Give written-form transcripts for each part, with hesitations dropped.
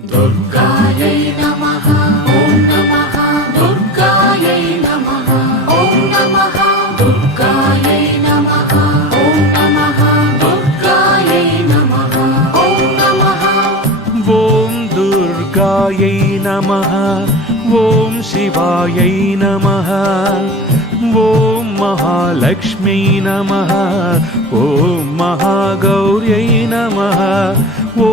दुर्गायै नमः। ॐ नमः दुर्गायै नमः। ॐ नमः दुर्गायै नमः। ॐ नमः दुर्गायै नमः। ॐ नमः। ॐ दुर्गायै नमः। ॐ शिवायै नमः। ॐ महालक्ष्म्यै नमः। ॐ महागौर्यै नमः। ॐ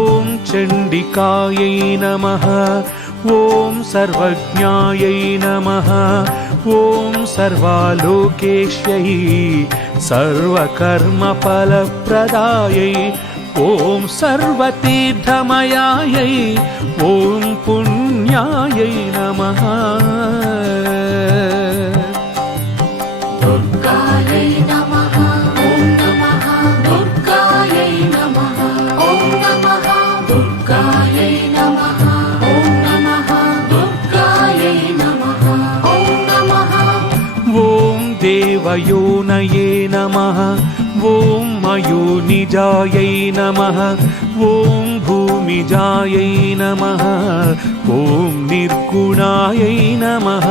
चण्डिकायै नमः। ॐ सर्वज्ञायै नमः। ॐ सर्वालोकेश्यै सर्वकर्मफलप्रदायै ॐ सर्वतीर्थमयायै ॐ पुण्यायै नमः। दुर्गायै नमः। ॐ नमः दुर्गायै नमः। ॐ नमः दुर्गायै नमः। ॐ नमः दुर्गायै नमः। ॐ नमः। ॐ देवयोनये नमः। ॐ मयोनिजायै नमः। ॐ भूमिजायै नमः। ॐ निर्गुणायै नमः।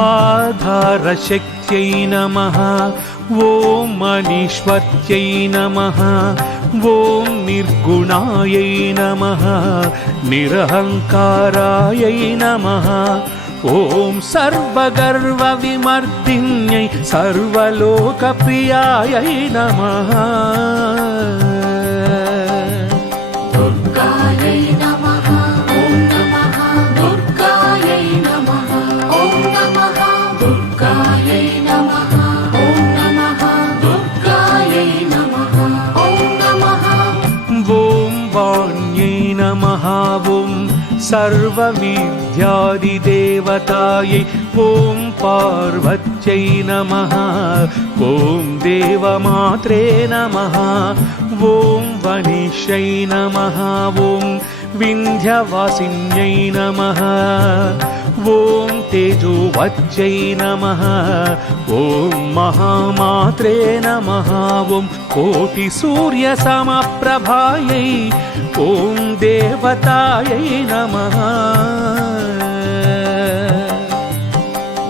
आधारशक्त्यै नमः। ॐ मनीश्वर्त्यै नमः। ॐ निर्गुणायै नमः। निरहङ्कारायै नमः। ॐ सर्वगर्वविमर्दिन्यै सर्वलोकप्रियायै नमः। दुर्गायै नमः। ॐ नमः दुर्गायै नमः। ॐ नमः दुर्गायै नमः। ॐ नमः दुर्गायै नमः। ॐ नमः। ॐ वाण्यै नमः। ॐ सर्वविद्यादिदेवतायै ॐ पार्वत्यै नमः। ॐ देवमात्रे नमः। ॐ वनिष्यै नमः। ॐ विन्ध्यवासिन्यै नमः। ॐ तेजोवत्यै नमः। ॐ महामात्रे नमः। ॐ कोटिसूर्यसमप्रभायै ॐ देवतायै नमः।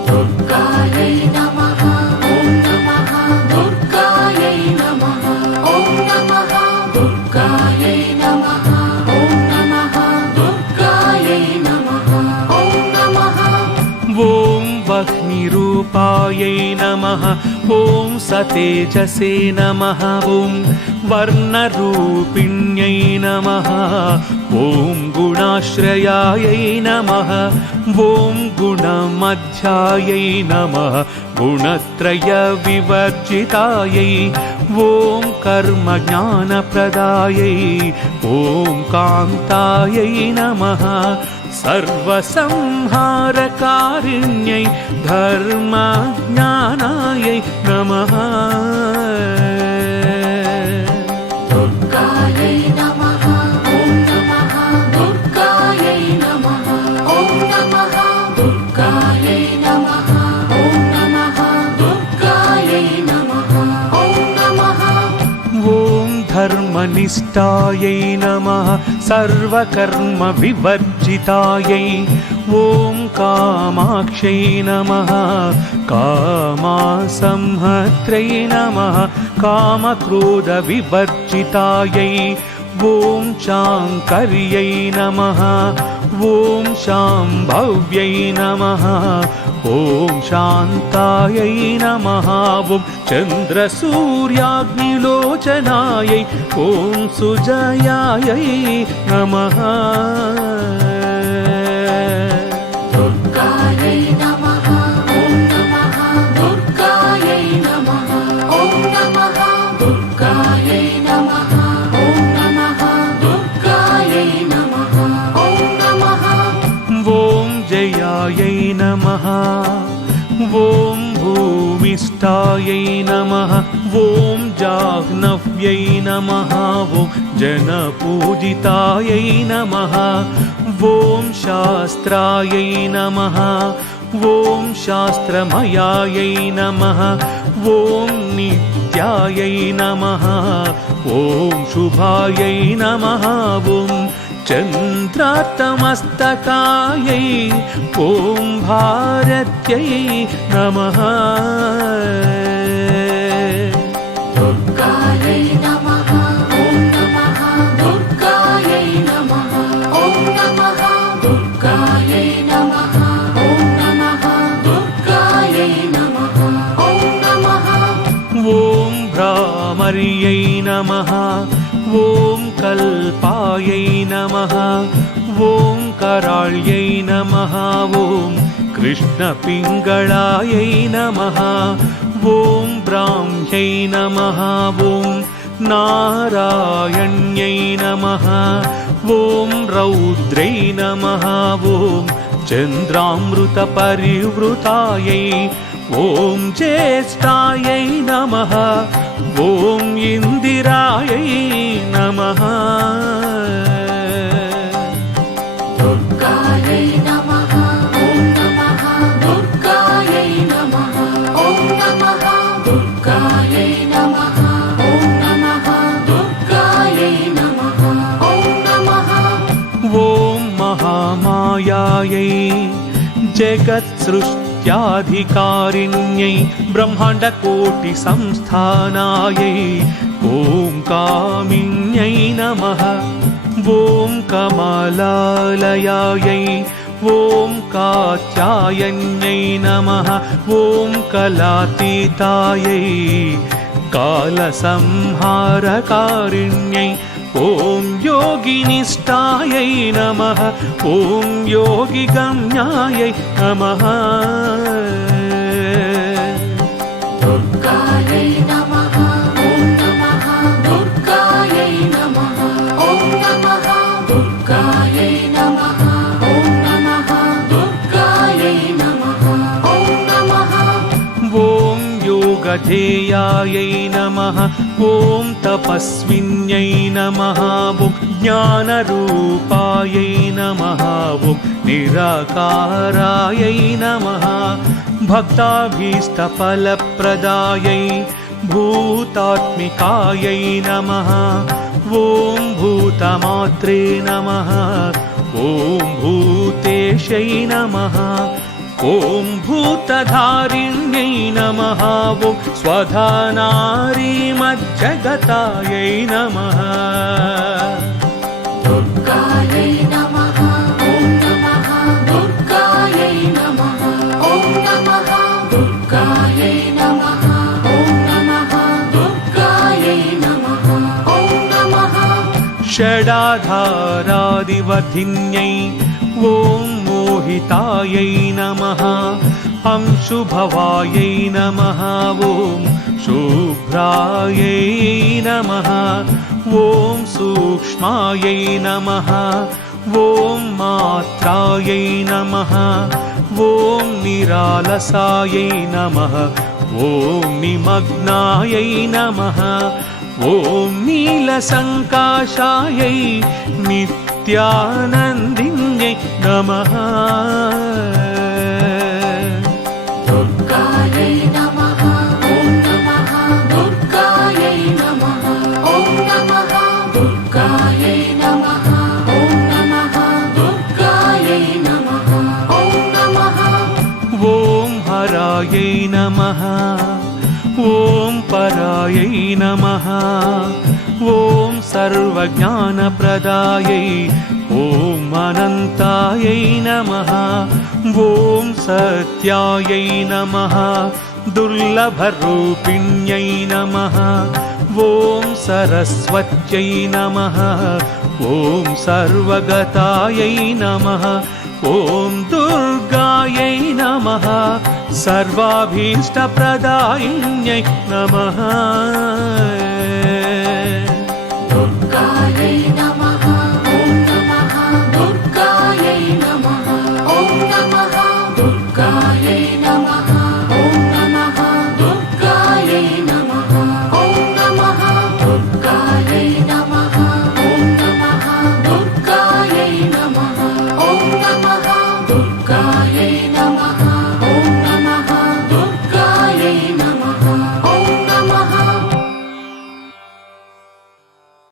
दुर्गायै नमः। ॐ नमः दुर्गायै नमः। ॐ नमः दुर्गायै नमः। ॐ नमः दुर्गायै नमः। ॐ नमः। ॐ वह्निरूपायै नमः। ॐ सतेजसे नमः। ॐ वर्णरूपिण्यै नमः। ॐ गुणाश्रयायै नमः। ॐ गुणमध्यायै नमः। गुणत्रयविवर्जितायै ॐ कर्मज्ञानप्रदायै ॐ कान्तायै नमः। सर्वसंहारकारिण्यै धर्मज्ञानायै नमः। दुर्गायै नमः। ॐ नमः दुर्गायै नमः। ॐ नमः दुर्गायै नमः। ॐ नमः दुर्गायै नमः। ॐ नमः। ॐ धर्मनिष्ठायै नमः। सर्वकर्मविवर्जितायै ॐ कामाक्ष्यै नमः। कामासंहत्रै नमः। कामक्रोधविवर्जितायै ॐ शाङ्कर्यै नमः। ॐ शाम्भव्यै नमः। ॐ शान्तायै नमः। ॐ चन्द्रसूर्याग्निलोचनायै ॐ सुजयायै नमः। दुर्गायै नमः। ॐ नमः दुर्गायै नमः। ॐ नमः दुर्गायै नमः। ॐ नमः दुर्गायै नमः। ॐ नमः। ॐ जयायै नमः। ॐ भूमिष्ठायै नमः। ॐ जाह्नव्यै नमः। ॐ जनपूजितायै नमः। ॐ शास्त्रायै नमः। ॐ शास्त्रमयायै नमः। ॐ नित्यायै नमः। ॐ शुभायै नमः। ॐ चन्द्रार्तमस्तकायै ॐ भारत्यै नमः दुर्गायै नमः ॐ नमः दुर्गायै नमः ॐ नमः दुर्गायै नमः ॐ नमः दुर्गायै नमः ॐ नमः ॐ भ्रामर्यै नमः ॐ कल्पायै नमः ॐ कराळ्यै नमः ॐ कृष्णपिङ्गळायै नमः ॐ ब्राह्म्यै नमः ॐ नारायण्यै नमः ॐ रौद्रै नमः ॐ चन्द्रामृतपरिवृतायै ॐ ज्येष्ठायै नमः ॐ इन्दिरायै नमः दुर्गायै नमः ॐ नमः दुर्गायै नमः ॐ नमः दुर्गायै नमः ॐ नमः दुर्गायै नमः ॐ नमः ॐ महामायायै जगत्सृष्ट्याधिकारिण्यै ब्रह्माण्डकोटिसंस्थानायै ॐ कामिन्यै नमः ॐ कमलालयायै ॐ कात्यायन्यै नमः ॐ कलातीतायै कालसंहारकारिण्यै ॐ योगिनिष्ठायै नमः ॐ योगिगम्यायै नमः दुर्गायै नमः ॐ नमः दुर्गायै नमः ॐ नमः दुर्गायै नमः ॐ नमः दुर्गायै नमः ॐ नमः ॐ योगधेयायै नमः ॐ तपस्विन्यै नमः ॐ ज्ञानरूपायै नमः ॐ निराकारायै नमः भक्ताभीष्टफलप्रदायै भूतात्मिकायै नमः ॐ भूतमात्रे नमः ॐ भूतेशै नमः ॐ भूतधारिण्यै नमः ॐ स्वधानारीमज्जगतायै नमः दुर्गायै नमः ॐ नमः दुर्गायै नमः ॐ नमः दुर्गायै नमः ॐ नमः दुर्गायै नमः ॐ नमः षडाधारादिवर्धिन्यै ॐ मोहितायै नमः अंशुभवायै नमः ॐ शुभ्रायै नमः ॐ सूक्ष्मायै नमः ॐ मात्रायै नमः ॐ निरालसायै नमः ॐ निमग्नायै नमः ॐ नीलसङ्काशायै नित्यानन्दिन्यै नमः दुर्गायै नमः ॐ नमः दुर्गायै नमः ॐ नमः दुर्गायै नमः ॐ नमः दुर्गायै नमः ॐ नमः ॐ हरायै नमः ॐ परायै नमः ॐ सर्वज्ञानप्रदायै ॐ अनन्तायै नमः ॐ सत्यायै नमः दुर्लभरूपिण्यै नमः ॐ सरस्वत्यै नमः ॐ सर्वगतायै नमः ॐ दुर्गायै नमः सर्वाभीष्टप्रदायिन्यै नमः